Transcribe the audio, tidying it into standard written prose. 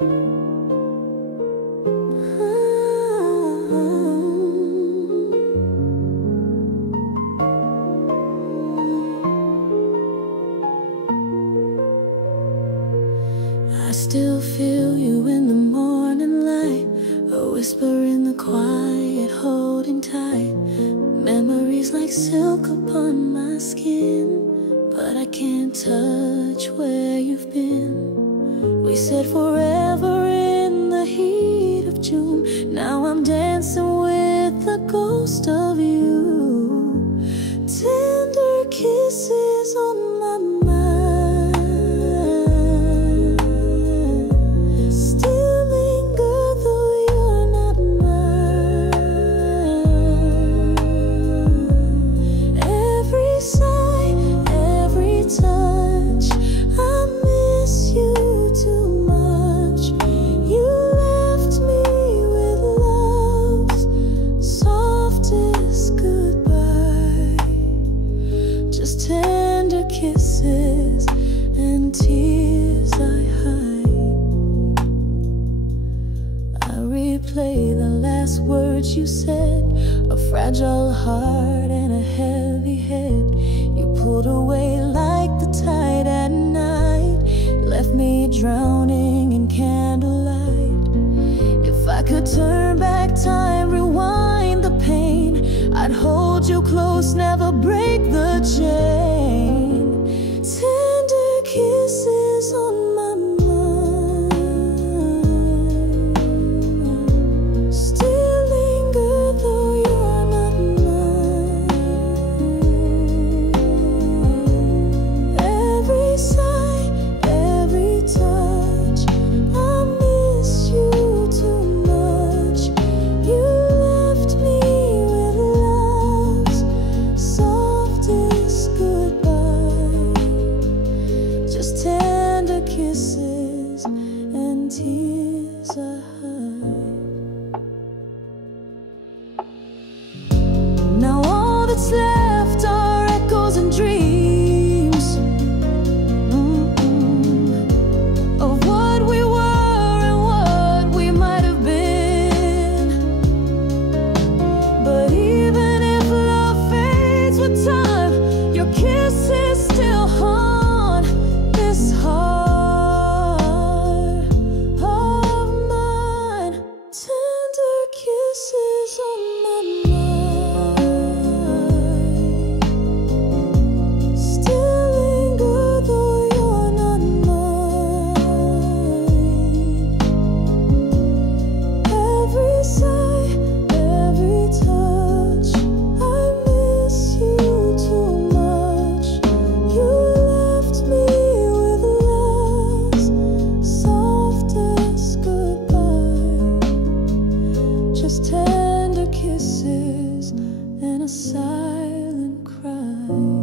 I still feel you in the morning light, a whisper in the quiet, holding tight. Memories like silk upon my skin, but I can't touch where you've been. We said forever in the heat of June. Now I'm dancing with the ghost of you. Tender kisses on my mind still linger, though you're not mine. Every sigh, every touch, I miss you too much. You left me with love's softest goodbye, just tender kisses and tears I hide. I replay the last words you said, a fragile heart and a heavy head. You pulled away like the tide at night, left me drowning in candlelight. If I could turn back time, rewind the pain, I'd hold you close, never break the chain. Tender kisses on my mind still linger, though you're not mine. Every sigh, every touch, I miss you too much. You left me with love's softest goodbye, just tender kisses and tears I hide. Now all that's left are echoes and dreams of what we were and what we might have been. But even if love fades with time, your kisses still haunt this heart of mine. Tender kisses on my mind still linger, though you're not mine. Every sigh, every touch, I miss you too much. You left me with love's softest goodbye, just tender kisses and a silent cry.